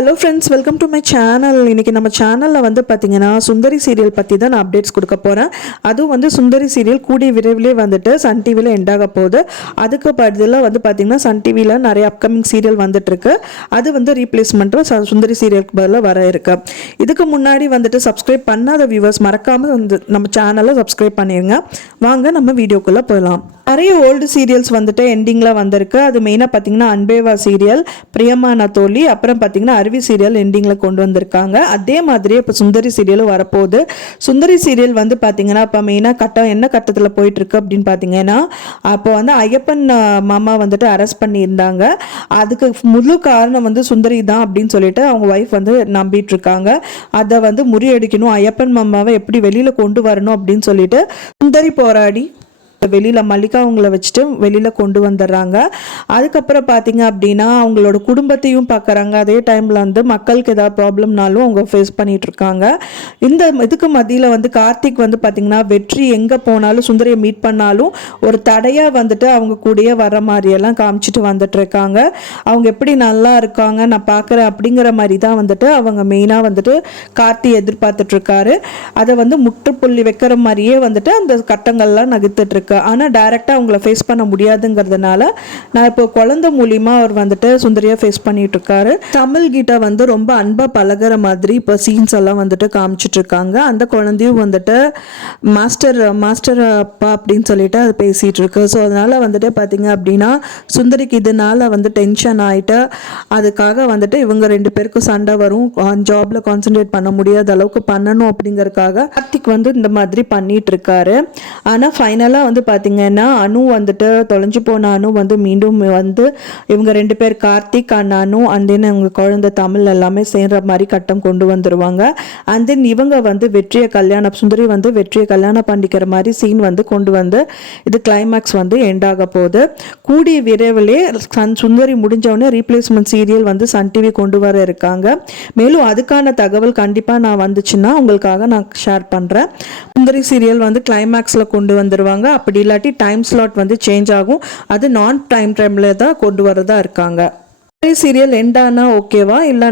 Hello friends, welcome to my channel. இன்றைக்கி நம்ம சேனலில் வந்து பார்த்திங்கன்னா சுந்தரி சீரியல் பற்றி தான் நான் அப்டேட்ஸ் கொடுக்க போகிறேன். அதுவும் வந்து சுந்தரி சீரியல் கூடிய விரைவிலே வந்துட்டு சன் டிவியில் எண்டாக போகுது. அதுக்கு பதிலாக வந்து பார்த்திங்கன்னா சன் டிவியில் நிறைய அப்கமிங் சீரியல் வந்துட்டுருக்கு. அது வந்து ரீப்ளேஸ்மெண்ட்டும் சுந்தரி சீரியலுக்கு பதிலாக வர இருக்கு. இதுக்கு முன்னாடி வந்துட்டு சப்ஸ்கிரைப் பண்ணாத வியூவர்ஸ் மறக்காமல் வந்து நம்ம சேனலை சப்ஸ்கிரைப் பண்ணிடுங்க. வாங்க நம்ம வீடியோக்குள்ளே போகலாம். நிறைய ஓல்டு சீரியல்ஸ் வந்துட்டு எண்டிங்கில் வந்திருக்கு. அது மெயினாக பார்த்தீங்கன்னா அன்பேவா சீரியல், பிரியமான தோழி, அப்புறம் பார்த்தீங்கன்னா அருவி சீரியல் எண்டிங்கில் கொண்டு வந்திருக்காங்க. அதே மாதிரியே இப்போ சுந்தரி சீரியலும் வரப்போகுது. சுந்தரி சீரியல் வந்து பார்த்தீங்கன்னா இப்போ மெயினாக என்ன கட்டத்தில் போயிட்டுருக்கு அப்படின்னு பார்த்தீங்கன்னா, அப்போ வந்து ஐயப்பன் மாமா வந்துட்டு அரெஸ்ட் பண்ணியிருந்தாங்க. அதுக்கு முழு காரணம் வந்து சுந்தரி தான் அப்படின்னு சொல்லிட்டு அவங்க ஒய்ஃப் வந்து நம்பிட்டு இருக்காங்க. அதை வந்து முறியடிக்கணும், ஐயப்பன் மாமாவை எப்படி வெளியில் கொண்டு வரணும் அப்படின்னு சொல்லிட்டு சுந்தரி போராடி வெளியில் மல்லிகா அவங்கள வச்சுட்டு வெளியில் கொண்டு வந்துடுறாங்க. அதுக்கப்புறம் பார்த்தீங்க அப்படின்னா அவங்களோட குடும்பத்தையும் பார்க்குறாங்க. அதே டைமில் வந்து மக்களுக்கு ஏதாவது ப்ராப்ளம்னாலும் அவங்க ஃபேஸ் பண்ணிகிட்டு இருக்காங்க. இந்த இதுக்கு மத்தியில் வந்து கார்த்திக் வந்து பார்த்திங்கன்னா வெற்றி எங்கே போனாலும் சுந்தரியை மீட் பண்ணாலும் ஒரு தடையாக வந்துட்டு அவங்க கூடயே வர மாதிரியெல்லாம் காமிச்சிட்டு வந்துட்டு இருக்காங்க. அவங்க எப்படி நல்லா இருக்காங்க நான் பார்க்குறேன் அப்படிங்கிற மாதிரி தான் வந்துட்டு அவங்க மெயினாக வந்துட்டு கார்த்தி எதிர்பார்த்துட்ருக்காரு. அதை வந்து முற்றுப்புள்ளி வைக்கிற மாதிரியே வந்துட்டு அந்த கட்டங்கள்லாம் நகர்த்துட்ருக்கு. ஆனால் டைரெக்டாக அவங்கள ஃபேஸ் பண்ண முடியாதுங்கிறதுனால நான் இப்போ குழந்தை மூலியமாக அவர் வந்துட்டு சுந்தரியாக ஃபேஸ் பண்ணிட்டு இருக்காரு. தமிழ் கிட்ட வந்து ரொம்ப அன்பாக பழகிற மாதிரி இப்போ சீன்ஸ் எல்லாம் வந்துட்டு காமிச்சிட்டு இருக்காங்க. அந்த குழந்தையும் வந்துட்டு மாஸ்டர் அப்பா அப்படின்னு சொல்லிட்டு அது பேசிகிட்டு இருக்கு. ஸோ அதனால் வந்துட்டு பார்த்தீங்க அப்படின்னா சுந்தரிக்கு இதனால வந்து டென்ஷன் ஆகிட்டு அதுக்காக வந்துட்டு இவங்க ரெண்டு பேருக்கும் சண்டை வரும். ஜாபில் கான்சென்ட்ரேட் பண்ண முடியாத அளவுக்கு பண்ணணும் அப்படிங்கிறதுக்காக கார்த்திக் வந்து இந்த மாதிரி பண்ணிட்டு இருக்காரு. ஆனால் ஃபைனலாக வந்து பார்த்தீங்கன்னா அனு வந்துட்டு தொலைஞ்சு போன அனு வந்து மீண்டும் வந்து இவங்க ரெண்டு பேர் Karthik and Anu and then அவங்க குழந்தை தமிழ் எல்லாமே சேர்ற மாதிரி கட்டம் கொண்டு வந்துடுவாங்க. அண்ட் தென் இவங்க வந்து சுந்தரி வந்து வெற்றியை கல்யாணம் பண்ணிக்கிற மாதிரி சீன் வந்து கொண்டு வந்து இது கிளைமேக்ஸ் வந்து எண்ட் ஆக போகுது. கூடிய விரைவிலே சுந்தரி முடிஞ்சவொடனே ரீப்ளேஸ்மெண்ட் சீரியல் வந்து சன் டிவி கொண்டு வர இருக்காங்க. மேலும் அதுக்கான தகவல் கண்டிப்பாக நான் வந்துச்சுன்னா உங்களுக்காக நான் ஷேர் பண்ணுறேன். சுந்தரி சீரியல் வந்து கிளைமேக்ஸில் கொண்டு வந்துடுவாங்க. அப்படி இல்லாட்டி டைம் ஸ்லாட் வந்து சேஞ்ச் ஆகும். அது நான் டைமில் தான் கொண்டு வரதா இருக்காங்க. சீரியல் எண்டானா ஓகேவா இல்லை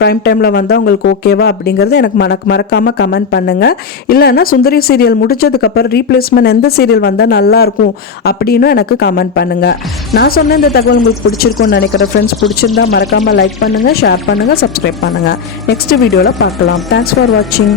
ப்ரைம் டைமில் வந்தால் உங்களுக்கு ஓகேவா அப்படிங்கிறது எனக்கு மறக்காமல் கமெண்ட் பண்ணுங்கள். இல்லைன்னா சுந்தரி சீரியல் முடிச்சதுக்கப்புறம் ரீப்ளேஸ்மெண்ட் எந்த சீரியல் வந்தால் நல்லாயிருக்கும் அப்படின்னு எனக்கு கமெண்ட் பண்ணுங்கள். நான் சொன்ன இந்த தகவல் உங்களுக்கு பிடிச்சிருக்கும்னு நினைக்கிறேன். ஃப்ரெண்ட்ஸ் பிடிச்சிருந்தா மறக்காமல் லைக் பண்ணுங்கள், ஷேர் பண்ணுங்கள், சப்ஸ்கிரைப் பண்ணுங்கள். நெக்ஸ்ட் வீடியோவில் பார்க்கலாம். தேங்க்ஸ் ஃபார் வாட்சிங்.